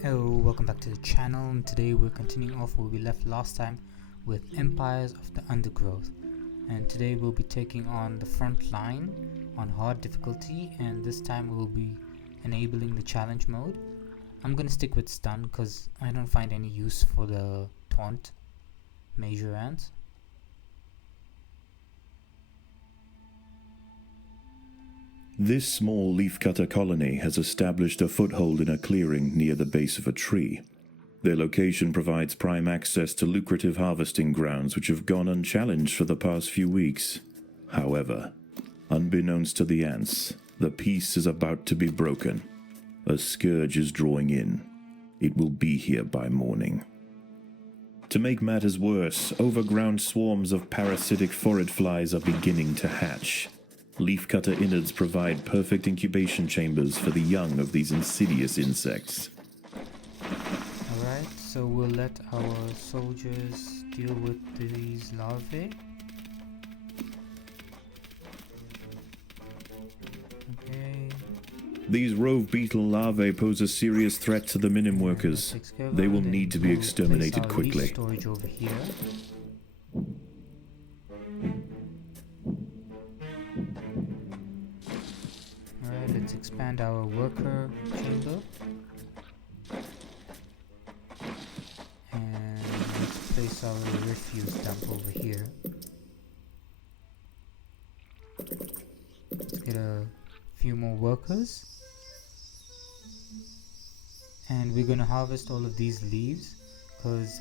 Hello, welcome back to the channel, and today we're continuing off where we left last time with Empires of the Undergrowth. And today we'll be taking on the front line on hard difficulty, and this time we'll be enabling the challenge mode. I'm gonna stick with stun because I don't find any use for the taunt major ants. This small leafcutter colony has established a foothold in a clearing near the base of a tree. Their location provides prime access to lucrative harvesting grounds which have gone unchallenged for the past few weeks. However, unbeknownst to the ants, the peace is about to be broken. A scourge is drawing in. It will be here by morning. To make matters worse, overground swarms of parasitic phorid flies are beginning to hatch. Leafcutter innards provide perfect incubation chambers for the young of these insidious insects. Alright, so we'll let our soldiers deal with these larvae. Okay. These rove beetle larvae pose a serious threat to the minim workers. They will need to be exterminated quickly. Storage over here. Alright, let's expand our worker chamber. And let's place our refuse dump over here. Let's get a few more workers. And we're gonna harvest all of these leaves because,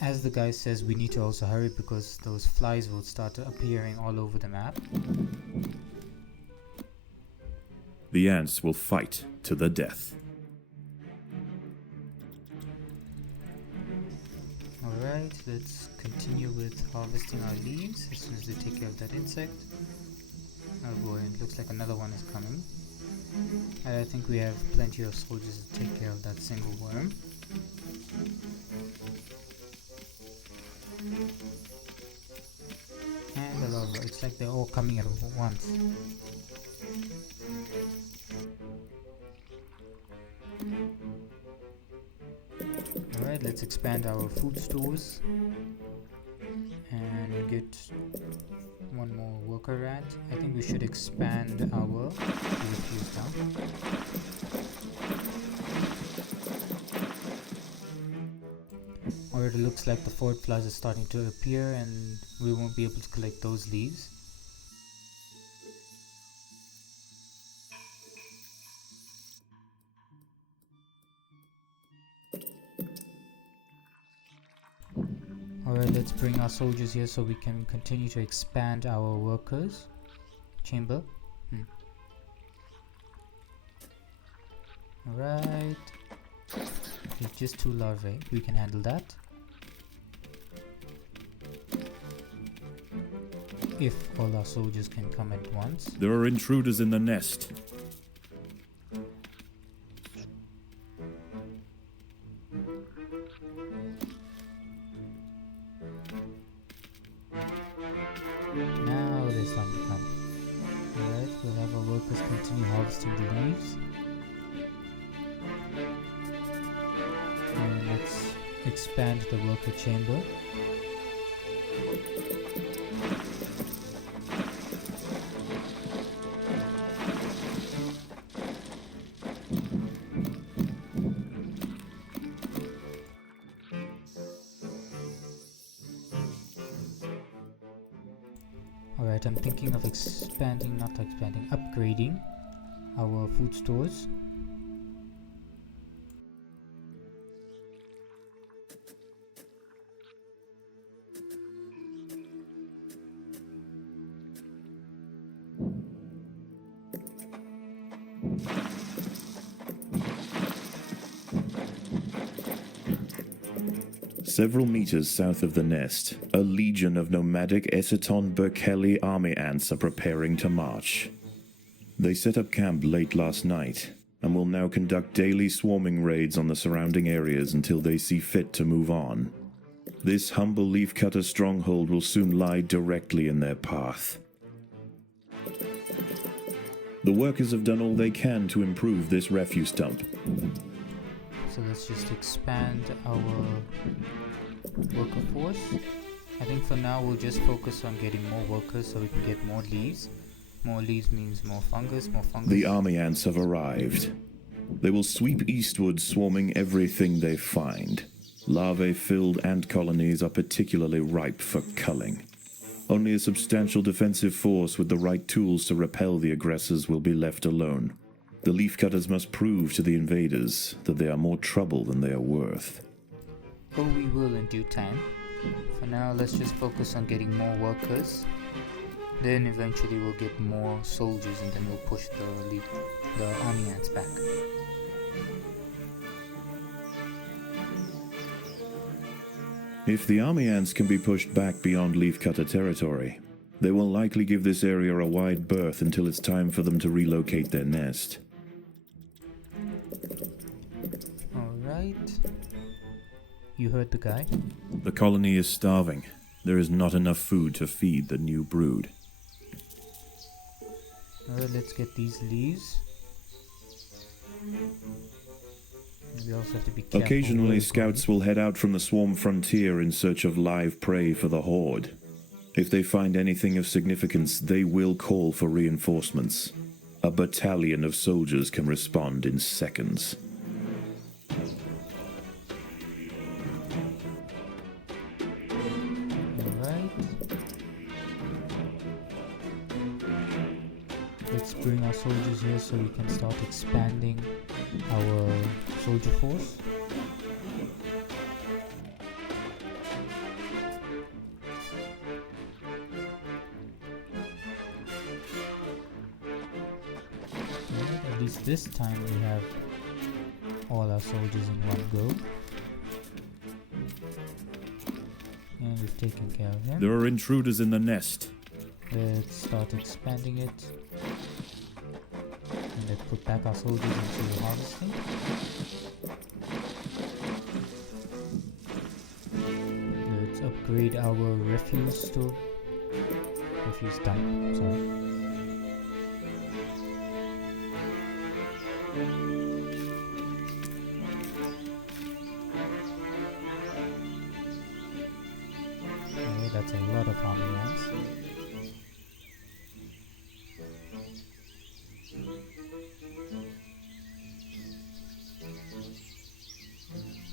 as the guy says, we need to also hurry because those flies will start appearing all over the map. The ants will fight to the death. Alright, let's continue with harvesting our leaves as soon as they take care of that insect. Oh boy, it looks like another one is coming. I think we have plenty of soldiers to take care of that single worm. And the larva, it's like they're all coming at once. Alright, let's expand our food stores and we'll get one more worker ant. I think we should expand our refuse dump. Alright, it looks like the phorid flies are starting to appear and we won't be able to collect those leaves. Alright, let's bring our soldiers here so we can continue to expand our workers chamber. Alright. Okay, just 2 larvae. We can handle that. If all our soldiers can come at once. There are intruders in the nest. Now there's time to come. Alright, we'll have our workers continue harvesting the leaves. And let's expand the worker chamber. Alright, I'm thinking of upgrading our food stores. Several meters south of the nest, a legion of nomadic Essaton Berkeley army ants are preparing to march. They set up camp late last night, and will now conduct daily swarming raids on the surrounding areas until they see fit to move on. This humble leafcutter stronghold will soon lie directly in their path. The workers have done all they can to improve this refuse dump. So let's just expand our worker force. I think for now we'll just focus on getting more workers so we can get more leaves. More leaves means more fungus, more fungus. The army ants have arrived. They will sweep eastward, swarming everything they find. Larvae-filled ant colonies are particularly ripe for culling. Only a substantial defensive force with the right tools to repel the aggressors will be left alone. The leafcutters must prove to the invaders that they are more trouble than they are worth. Oh, we will in due time. For now, let's just focus on getting more workers. Then eventually we'll get more soldiers and then we'll push the army ants back. If the army ants can be pushed back beyond leafcutter territory, they will likely give this area a wide berth until it's time for them to relocate their nest. Alright. You heard the guy. The colony is starving. There is not enough food to feed the new brood. Alright, let's get these leaves. We also have to be careful. Occasionally, scouts will head out from the swarm frontier in search of live prey for the horde. If they find anything of significance, they will call for reinforcements. A battalion of soldiers can respond in seconds. Alright. Let's bring our soldiers here so we can start expanding our soldier force. At least this time we have all our soldiers in one go. And we've taken care of them. There are intruders in the nest. Let's start expanding it. And let's put back our soldiers into harvesting. Let's upgrade our refuse dump, sorry. Okay, that's a lot of army ants.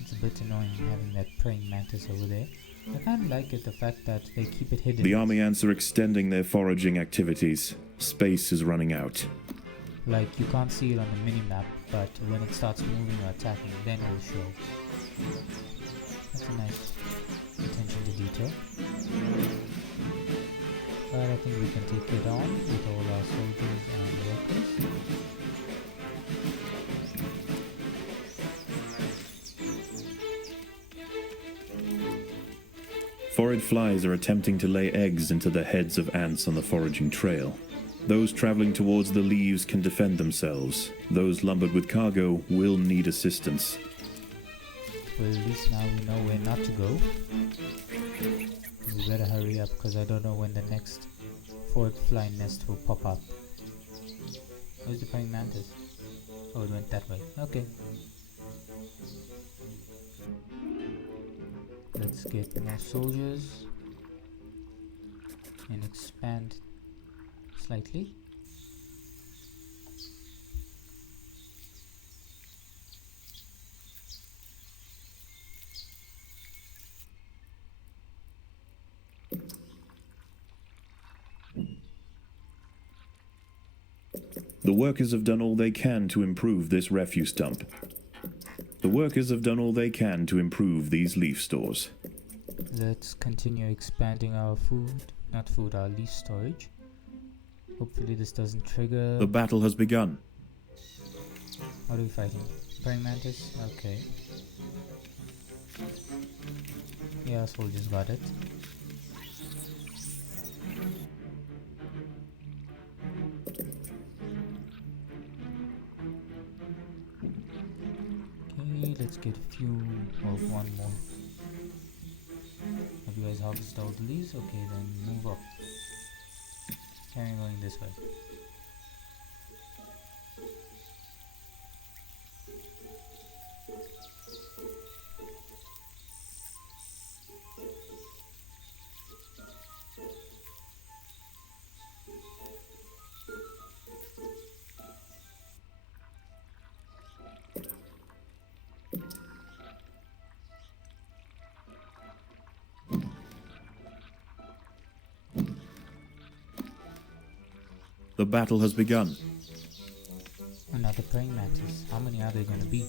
It's a bit annoying having that praying mantis over there. I kind of like it, the fact that they keep it hidden. The army ants are extending their foraging activities. Space is running out. Like, you can't see it on the mini-map, but when it starts moving or attacking, then it will show. That's a nice attention to detail. But I think we can take it on with all our soldiers and workers. Forage flies are attempting to lay eggs into the heads of ants on the foraging trail. Those traveling towards the leaves can defend themselves. Those lumbered with cargo will need assistance. Well, at least now we know where not to go. We better hurry up because I don't know when the next forward fly nest will pop up. Where's the praying mantis? Oh, it went that way. Okay. Let's get more soldiers and expand slightly. The workers have done all they can to improve this refuse dump. The workers have done all they can to improve these leaf stores. Let's continue expanding our our leaf storage. Hopefully this doesn't trigger. The battle has begun. What are we fighting? Praying mantis? Okay. Yeah, soldiers got it. Okay, let's get a few, well, one more. Have you guys harvested all the leaves? Okay, then move up. Carry on going this way. The battle has begun. Another praying mantis. How many are there going to be?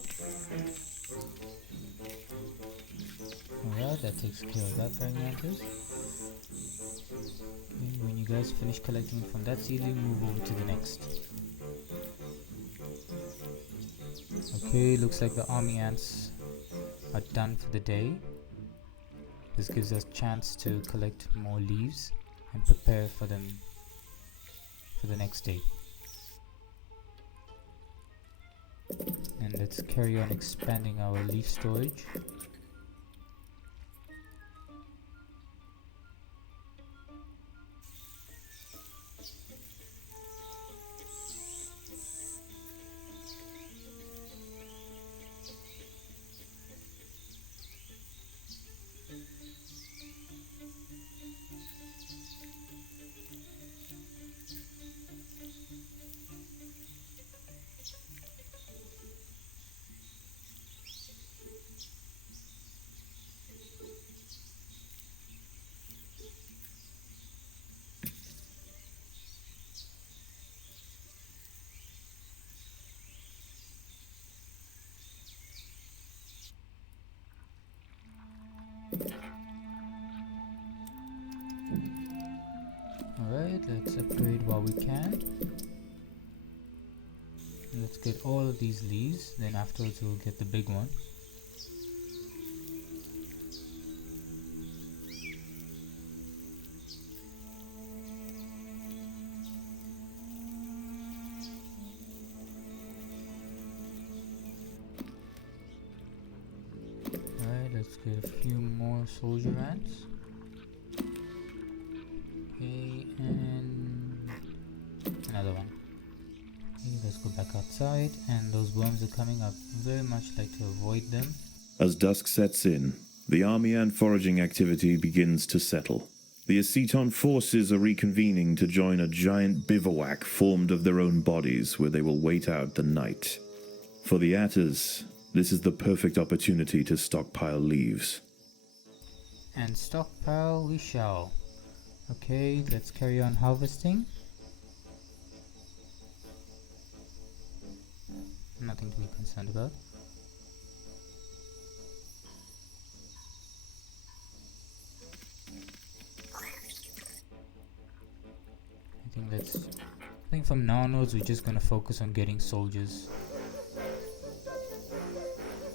Alright, that takes care of that praying mantis. Okay, when you guys finish collecting from that seedling, move over to the next. Okay, looks like the army ants are done for the day. This gives us a chance to collect more leaves and prepare for them for the next day. And let's carry on expanding our leaf storage. Alright, let's upgrade while we can. Let's get all of these leaves, then afterwards we'll get the big one. Alright, let's get a few more soldier ants. Okay, and another one. Okay, let's go back outside, and those worms are coming. I very much like to avoid them. As dusk sets in, the army and foraging activity begins to settle. The Aceton forces are reconvening to join a giant bivouac formed of their own bodies where they will wait out the night. For the Atters, this is the perfect opportunity to stockpile leaves. And stockpile we shall. Okay, let's carry on harvesting. Nothing to be concerned about. I think from now onwards we're just gonna focus on getting soldiers.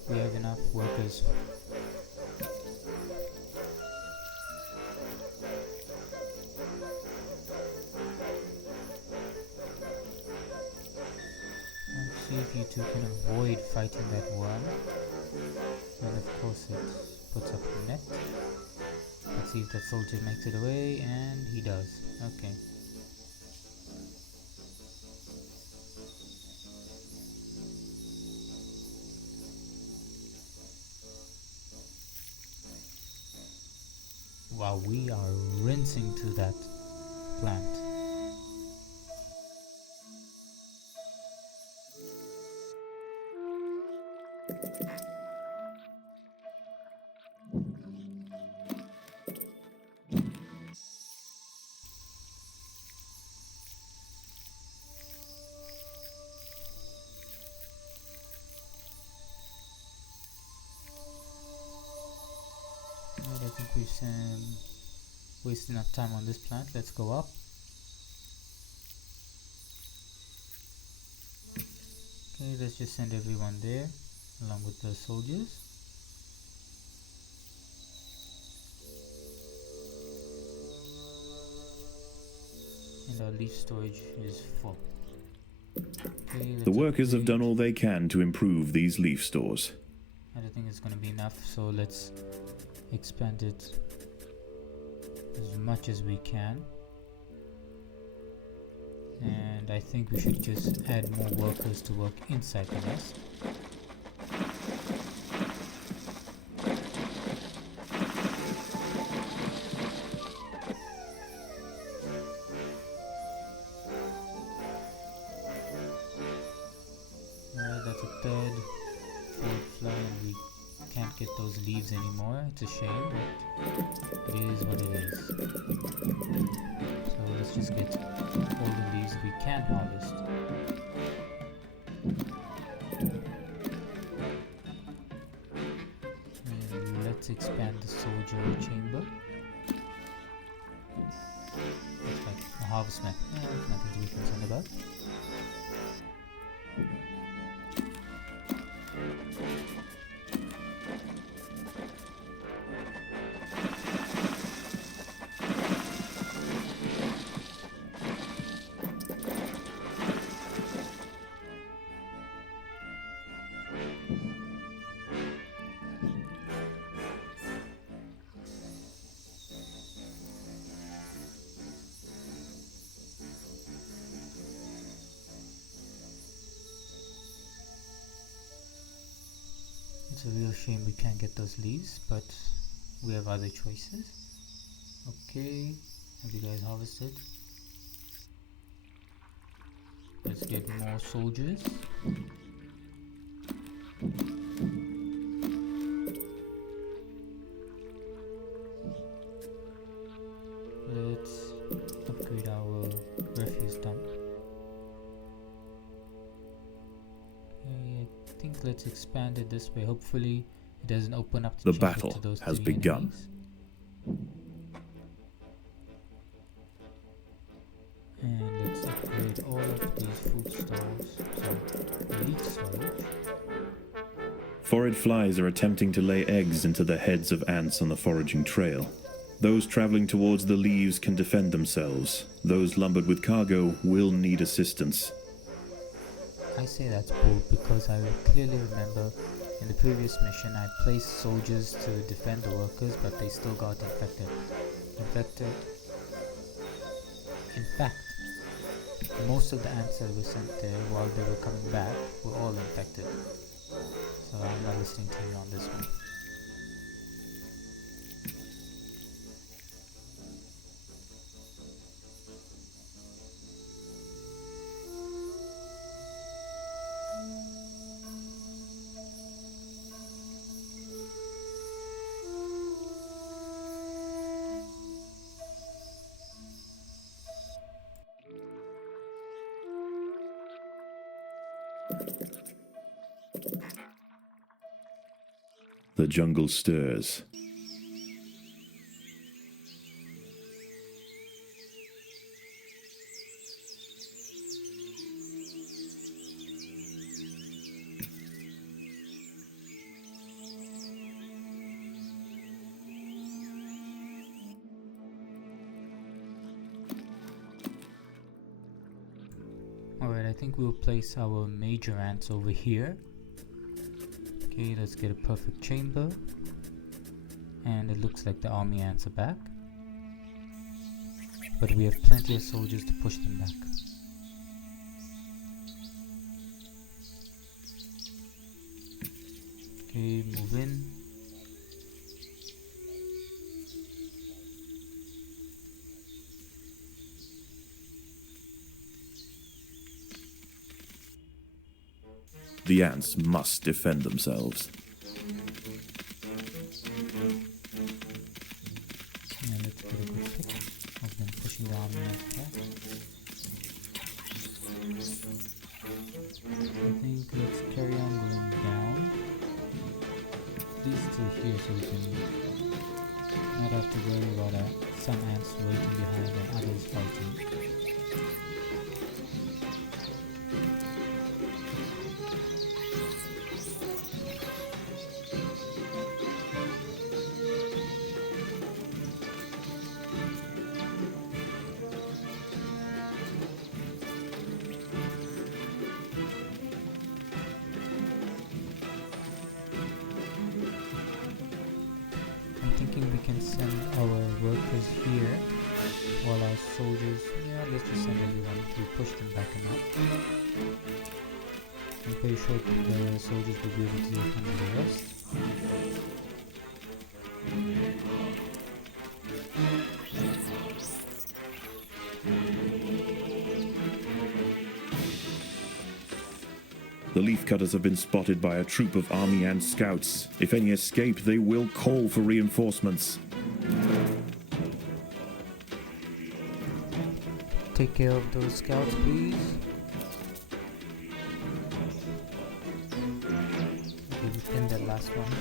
We have enough workers. Let's see if you two can avoid fighting that worm. And of course it puts up a net. Let's see if that soldier makes it away, and he does. Okay. Wow, we are rinsing to that plant. I think we've wasted enough time on this plant. Let's go up. Okay, let's just send everyone there along with the soldiers. And our leaf storage is full. Okay, The workers have done all they can to improve these leaf stores. I don't think it's going to be enough, so let's expand it as much as we can. And I think we should just add more workers to work inside the nest. Alright, that's a third, fourth fly, and we Can't get those leaves anymore. It's a shame, but it is what it is. So let's just get all the leaves we can harvest. And let's expand the soldier chamber. Looks like a harvest map. Nothing to be concerned about. It's a real shame we can't get those leaves, but we have other choices. Okay, have you guys harvested? Let's get more soldiers. Let's upgrade our refuse dump. Okay, I think let's expand it this way. Hopefully it doesn't open up The traffic battle to those has three begun. enemies. And let's upgrade all of these food stalls. So elite storage. Forage flies are attempting to lay eggs into the heads of ants on the foraging trail. Those traveling towards the leaves can defend themselves. Those lumbered with cargo will need assistance. I say that's bold because I clearly remember in the previous mission I placed soldiers to defend the workers, but they still got infected. In fact, most of the ants that were sent there while they were coming back were all infected. So I'm not listening to you on this one. The jungle stirs. Alright, I think we'll place our major ants over here. Okay, let's get a perfect chamber. And it looks like the army ants are back. But we have plenty of soldiers to push them back. Okay, move in. The ants must defend themselves. Yeah, let's get a good pick of them pushing the army ants back. I think let's carry on going down. These two here so we can not have to worry about some ants waiting behind and others fighting. I'm thinking we can send our workers here while our soldiers, yeah, let's just send everyone to push them back enough. I'm pretty sure the soldiers will be able to handle the rest. The The leafcutters have been spotted by a troop of army ant scouts. If any escape, they will call for reinforcements. Take care of those scouts, please. Okay, we pinned that last one.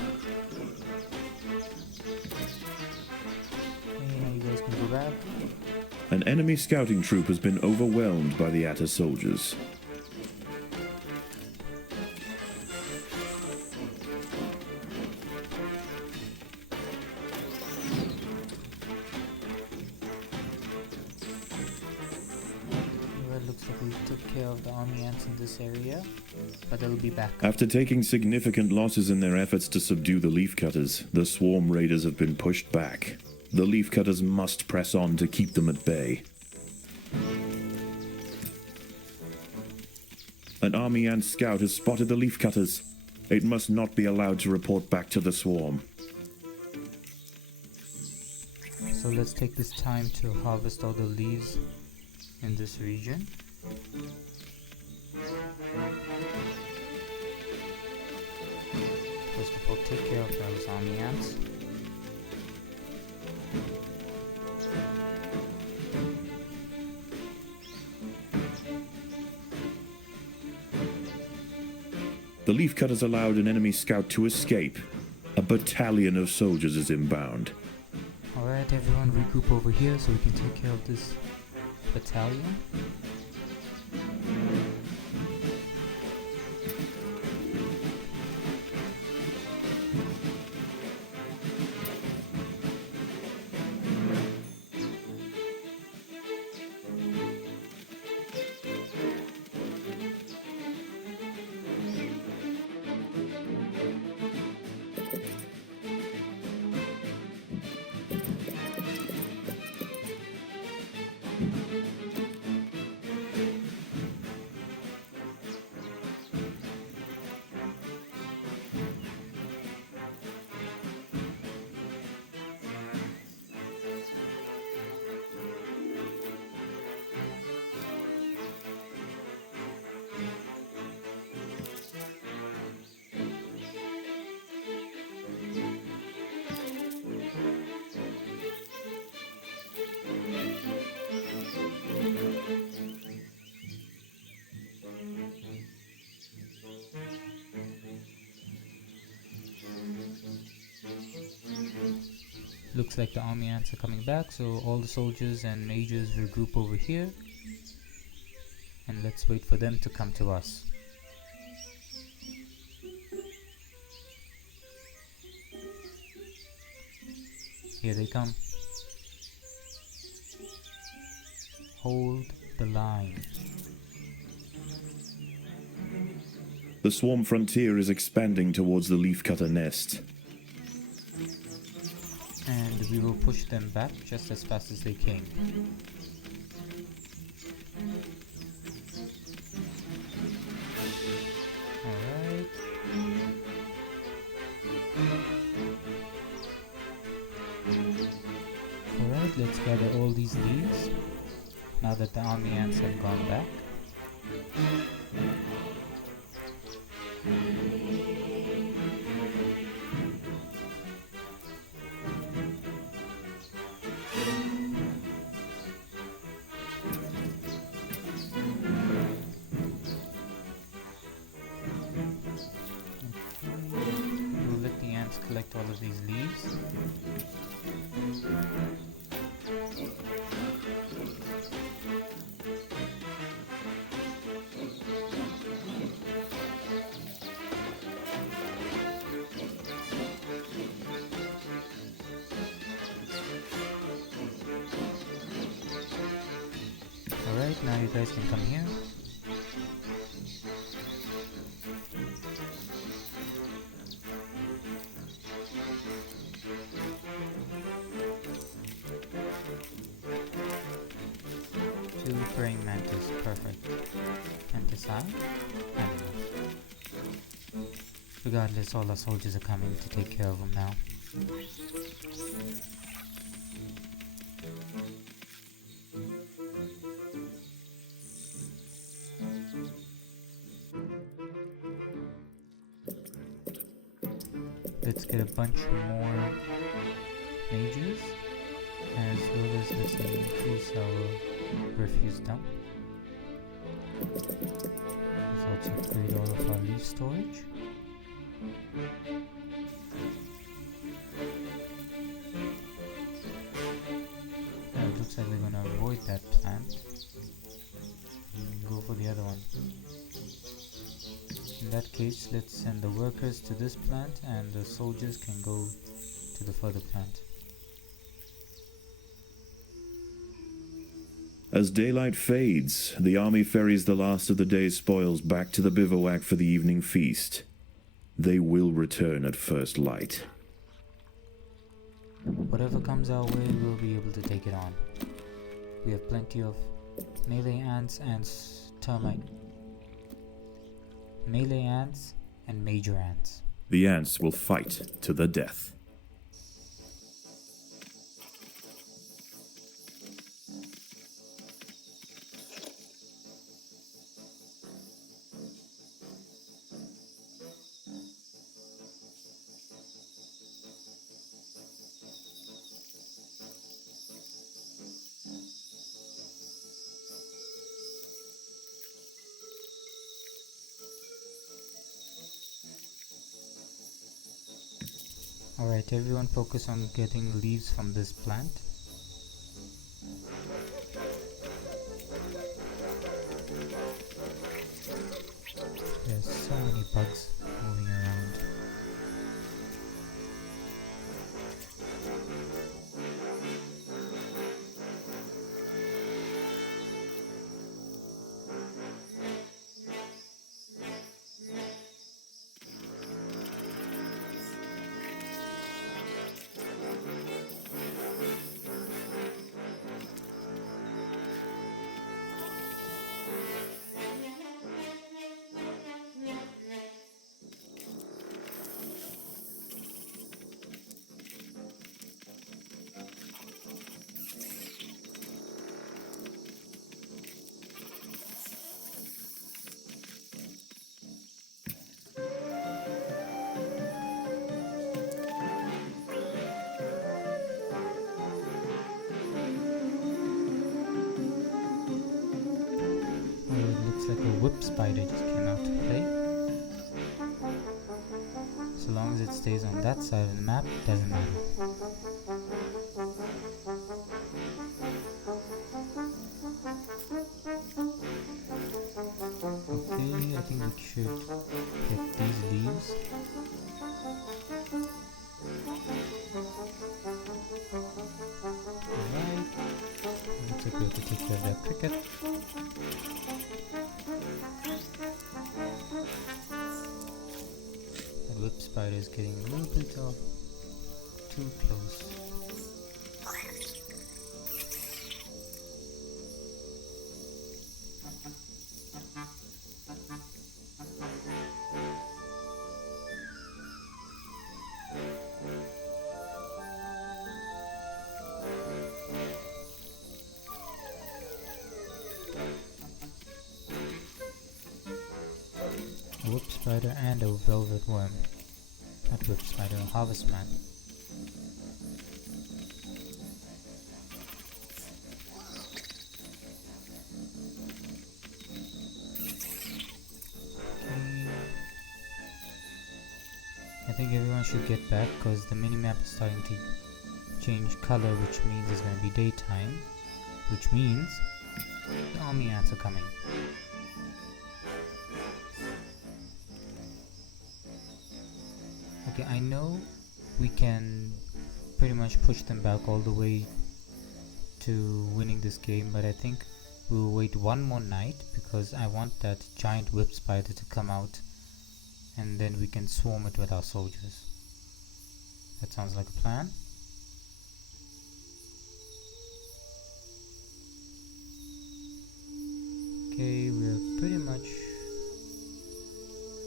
Okay, now you guys can go back. An enemy scouting troop has been overwhelmed by the Atta soldiers. Looks like we took care of the army ants in this area, but they'll be back. After taking significant losses in their efforts to subdue the leafcutters, the swarm raiders have been pushed back. The leafcutters must press on to keep them at bay. An army ant scout has spotted the leafcutters. It must not be allowed to report back to the swarm. So let's take this time to harvest all the leaves in this region. First of all, take care of those army ants. The leafcutters allowed an enemy scout to escape. A battalion of soldiers is inbound. Alright, everyone regroup over here so we can take care of this battalion. Looks like the army ants are coming back, so all the soldiers and majors regroup over here, and let's wait for them to come to us. Here they come. Hold the line. The swarm frontier is expanding towards the leafcutter nest. And we will push them back just as fast as they came. Alright. Alright, let's gather all these leaves now that the army ants have gone back. We'll let the ants collect all of these leaves. Alright, now you guys can come here. Two praying mantis, perfect. Mantis eye, and regardless, all our soldiers are coming to take care of them now. let's get a bunch more mages, as well as let's increase our refuse dump. Let's also upgrade all of our leaf storage. It looks like we're gonna avoid that plant and go for the other one. In that case, let's send the workers to this plant and the soldiers can go to the further plant. As daylight fades, the army ferries the last of the day's spoils back to the bivouac for the evening feast. They will return at first light. Whatever comes our way, we'll be able to take it on. We have plenty of melee ants and termite. Melee ants and major ants. The ants will fight to the death. Alright, everyone focus on getting leaves from this plant. There's so many bugs moving around. Like a whip spider just came out to play. So long as it stays on that side of the map, it doesn't matter. Okay, I think we should get these leaves. Alright, looks like we have to take care of that cricket. The whip spider is getting a little bit too close. A whip spider and a velvet worm. Not whip spider, a harvest man. I think everyone should get back because the minimap is starting to change color, which means it's going to be daytime, which means the army ants are coming. Okay, I know we can pretty much push them back all the way to winning this game, but I think we'll wait one more night because I want that giant whip spider to come out and then we can swarm it with our soldiers. That sounds like a plan. Okay, we're pretty much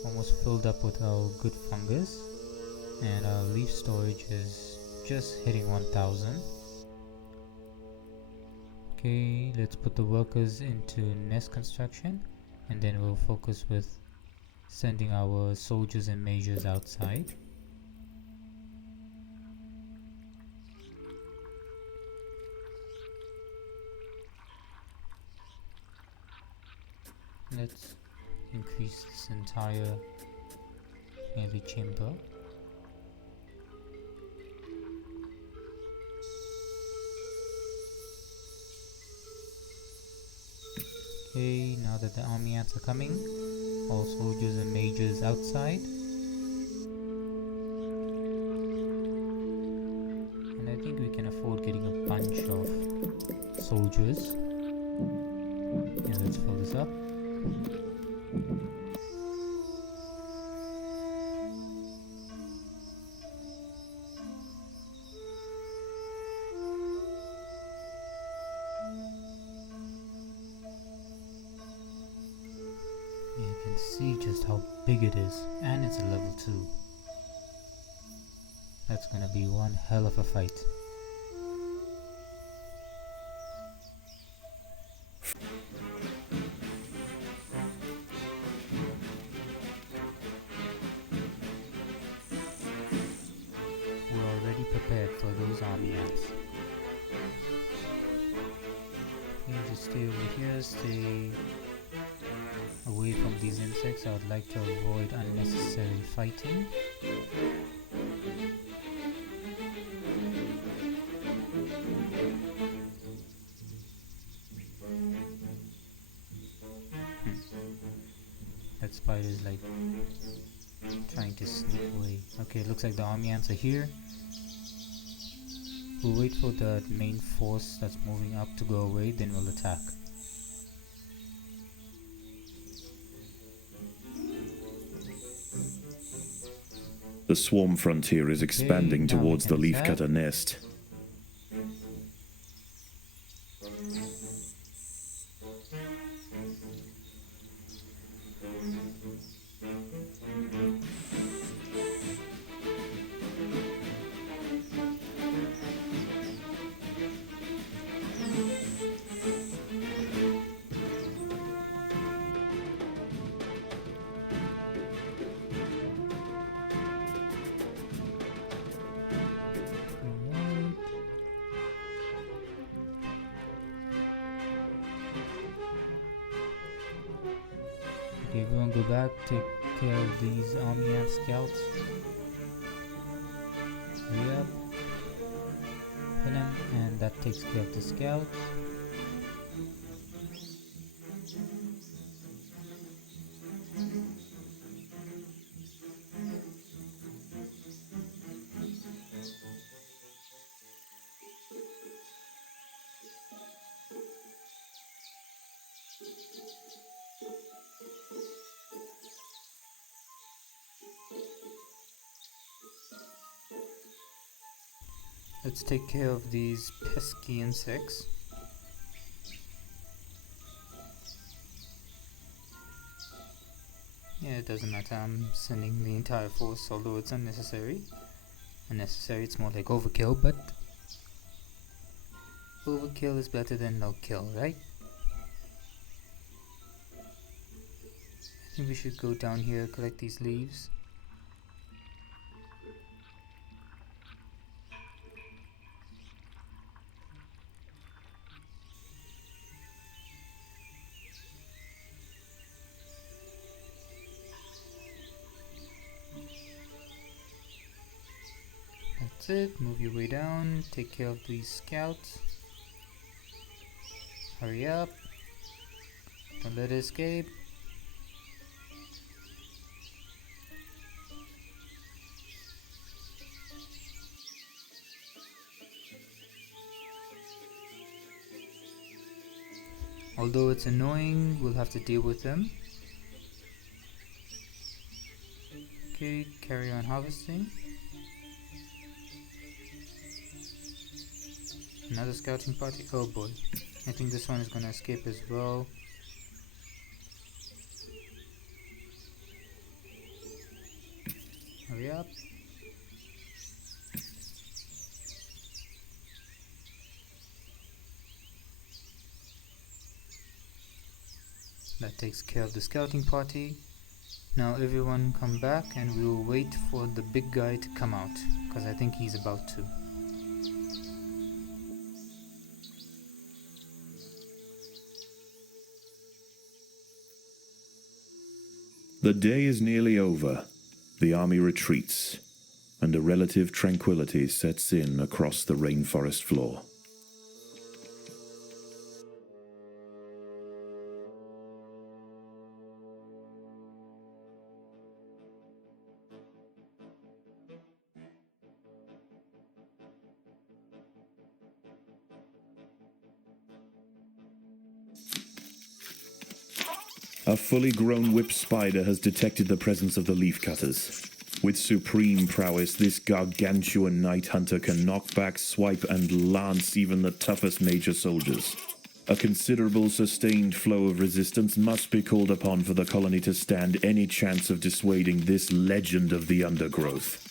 almost filled up with our good fungus. And our leaf storage is just hitting 1000. Okay, let's put the workers into nest construction and then we'll focus with sending our soldiers and majors outside. Let's increase this entire heavy chamber. Okay, now that the army ants are coming, all soldiers and majors outside. And I think we can afford getting a bunch of soldiers. Yeah, let's fill this up. You can see just how big it is, and it's a level 2. That's gonna be one hell of a fight. We're already prepared for those army ants. You just stay over here, stay away from these insects. I would like to avoid unnecessary fighting. That spider is like trying to sneak away. Okay, it looks like the army ants are here. We'll wait for the main force that's moving up to go away, then we'll attack. The swarm frontier is expanding now we towards the can attack. leafcutter nest. Okay, everyone go back, take care of these army ant scouts. Hurry up. Kill him, and that takes care of the scouts. Let's take care of these pesky insects. Yeah, it doesn't matter, I'm sending the entire force, although it's unnecessary. Unnecessary, it's more like overkill, but overkill is better than no kill, right? I think we should go down here, collect these leaves. That's it, move your way down, take care of these scouts. Hurry up, don't let it escape. Although it's annoying, we'll have to deal with them. Okay, carry on harvesting. Another scouting party. Oh boy, I think this one is gonna escape as well. Hurry up. That takes care of the scouting party. Now everyone come back and we will wait for the big guy to come out, because I think he's about to. The day is nearly over. The army retreats, and a relative tranquility sets in across the rainforest floor. A fully grown whip spider has detected the presence of the leafcutters. With supreme prowess, this gargantuan night hunter can knock back, swipe, and lance even the toughest major soldiers. A considerable sustained flow of resistance must be called upon for the colony to stand any chance of dissuading this legend of the Undergrowth.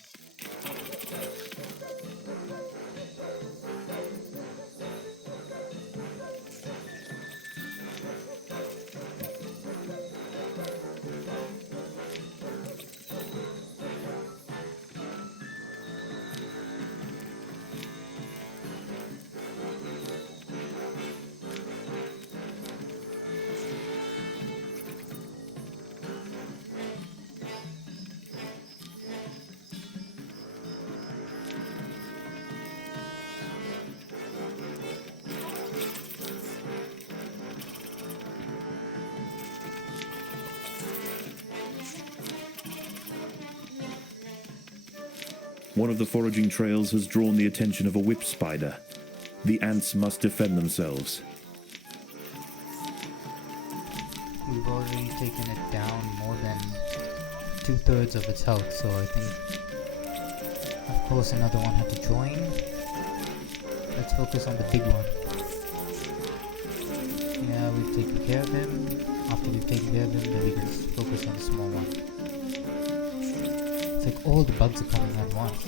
One of the foraging trails has drawn the attention of a whip spider. The ants must defend themselves. We've already taken it down more than 2/3 of its health, so I think, of course, another one had to join. Let's focus on the big one. Yeah, we've taken care of him. After we've taken care of him, then we can focus on the small one. It's like all the bugs are coming at once.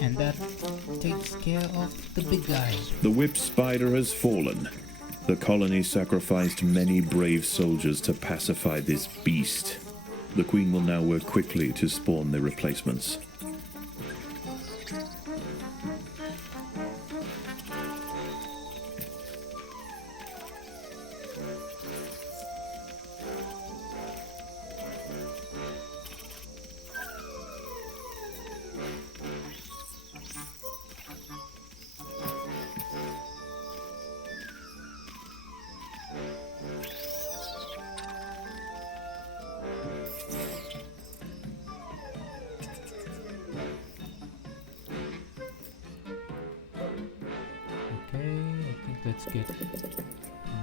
And that takes care of the big guy. The whip spider has fallen. The colony sacrificed many brave soldiers to pacify this beast. The queen will now work quickly to spawn their replacements. Okay, I think let's get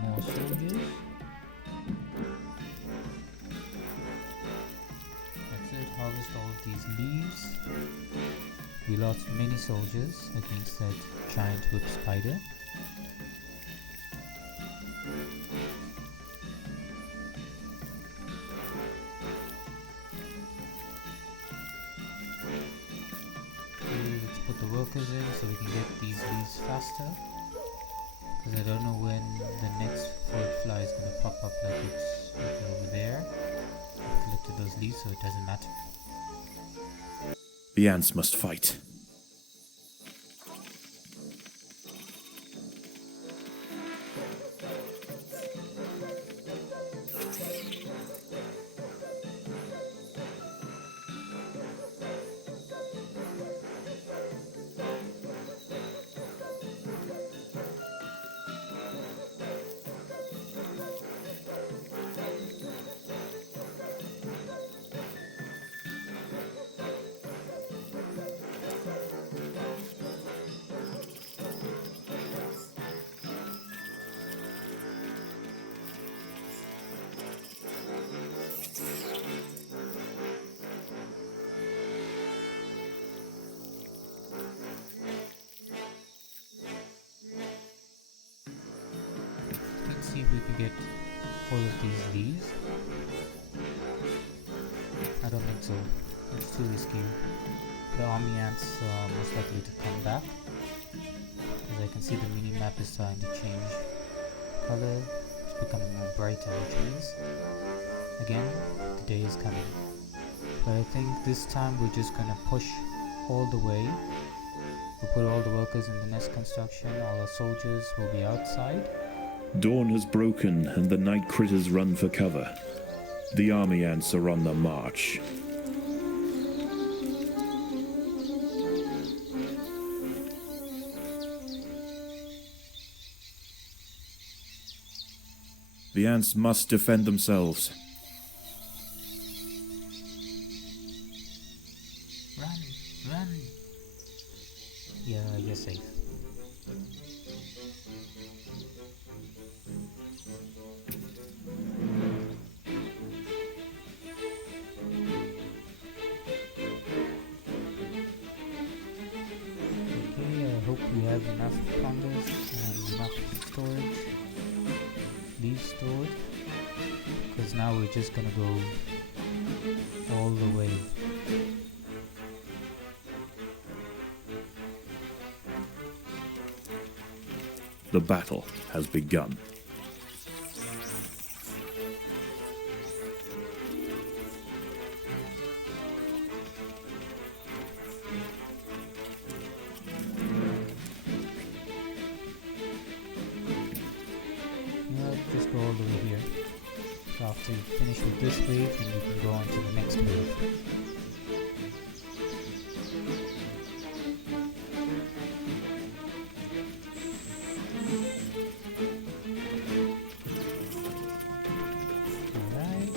more soldiers. That's it, harvest all of these leaves. We lost many soldiers against that giant whip spider. Let's put the workers in so we can get these leaves faster. Because I don't know when the next fruit fly is going to pop up, like it's over there. I've collected those leaves, so it doesn't matter. The ants must fight. Let's see if we can get all of these leaves. I don't think so. It's too risky. The army ants are most likely to come back. As I can see, the mini-map is starting to change color. It's becoming more brighter, which means, again, the day is coming. But I think this time we're just gonna push all the way We'll put all the workers in the nest construction. All our soldiers will be outside. Dawn has broken and the night critters run for cover. The army ants are on the march. The ants must defend themselves. Run, run. Yeah, you're safe. Okay, I hope we have enough fungus and enough storage. Leave stored, because now we're just gonna go all the way. The battle has begun. Just go all the way here. So after you finish with this wave, then you can go on to the next wave. Alright.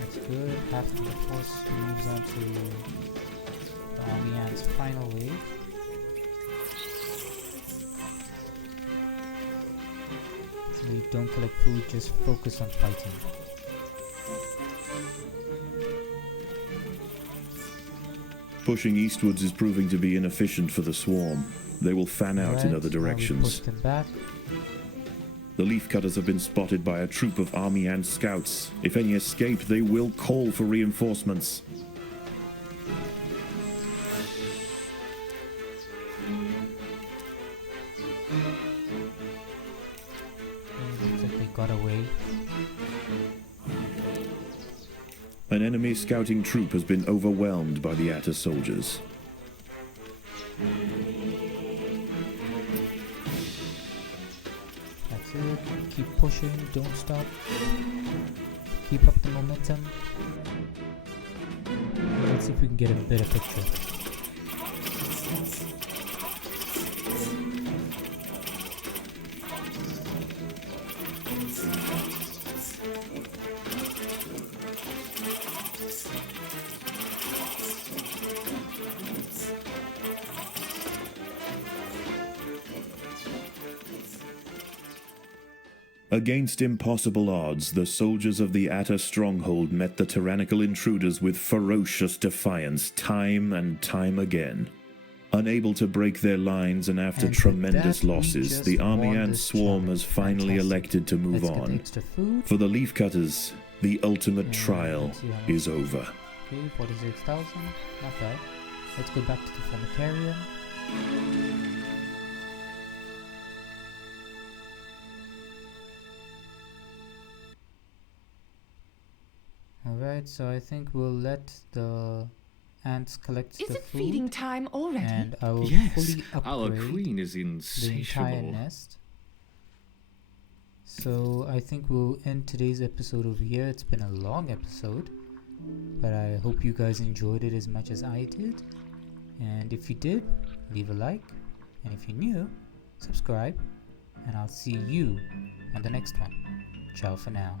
That's good. Half of the force moves on to the army ant's final wave. Don't collect food, just focus on fighting. Pushing eastwards is proving to be inefficient for the swarm. They will fan out in other directions. Push them back. The leafcutters have been spotted by a troop of army ant scouts. If any escape, they will call for reinforcements. Got away. An enemy scouting troop has been overwhelmed by the Atta soldiers. That's it. Keep pushing, don't stop. Keep up the momentum. Let's see if we can get a better picture. Against impossible odds, the soldiers of the Atta stronghold met the tyrannical intruders with ferocious defiance time and time again. Unable to break their lines and after tremendous losses, the army ant swarm has finally elected to move on. For the leafcutters, the ultimate trial is over. Okay, 46,000, not bad. Let's go back to the Formatarium. Alright, so I think we'll let the ants collect the food. Is it feeding time already? And I will Yes, fully our upgrade queen is the entire insatiable. nest. So I think we'll end today's episode over here. It's been a long episode, but I hope you guys enjoyed it as much as I did. And if you did, leave a like. And if you're new, subscribe. And I'll see you on the next one. Ciao for now.